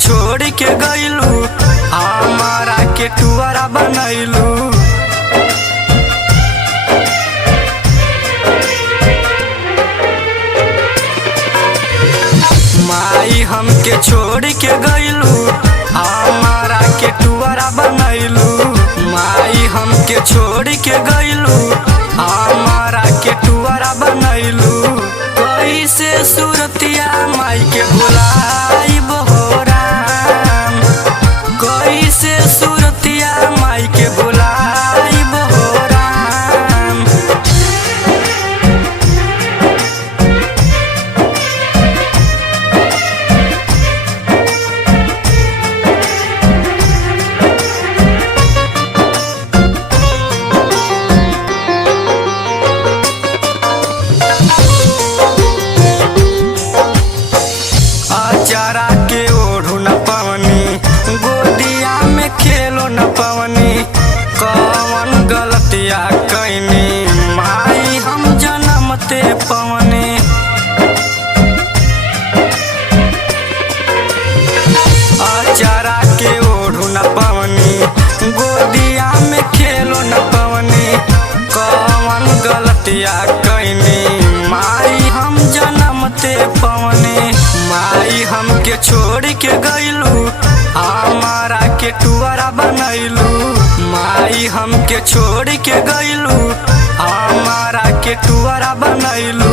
छोड़ के गइलू, हमारा के टुअरा बनैलू। माई हमके छोड़ के गइलू, हमारा के टुअरा बनैलू। माई हमके छोड़ के गइलू, हमारा के टुअरा बनैलू। कैसे सूरतिया माई के भुलाइब हो राम, कैसे सूरतिया माई के भुलाइब हो राम। अचारा के ओढ़ू न पवनी, गोदिया में खेलो न पवनी। कौन गलतिया कैनी माई हम जनमते पवनी। अचारा के ओढ़ू न पवनी, गोदिया में खेलो न पवनी। कौन गलतिया कैनी माई हम जनमते पवनी। माई हमके छोड़ के गइलू, हमारा के टुअरा बनैलू। माई हमके छोड़ के गइलू, हमारा के टुअरा बनैलू।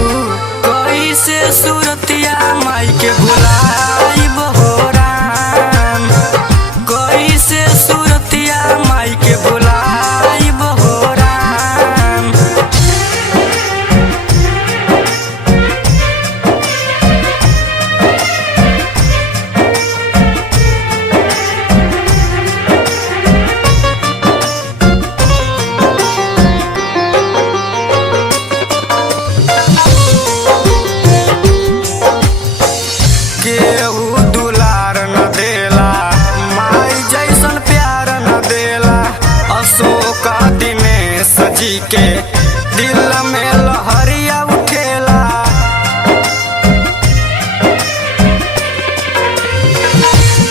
कैसे सूरतिया माई के भुलाइब हो राम, कैसे सूरतिया माई के भुलाइब हो राम। केहू दुलार न देला, माई जैसन प्यार न देला। अशोक दिनेश जी के दिल में लहरिया उठेला।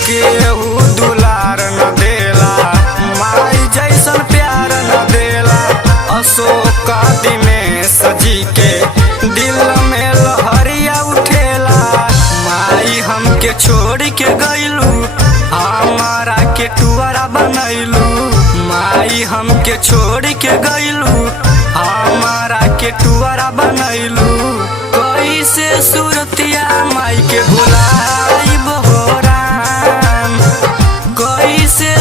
केहू दुलार न देला, माई जैसन प्यार न देला। अशोक दिनेश जी के दिल में लहरिया उठेला। माई हमके छोड़ के गइलू, हमारा के टुअरा बनैलू। माई हमके छोड़ के गइलू, हमारा के टुअरा बनैलू। कैसे सूरतिया माई के भुलाइब हो राम, कैसे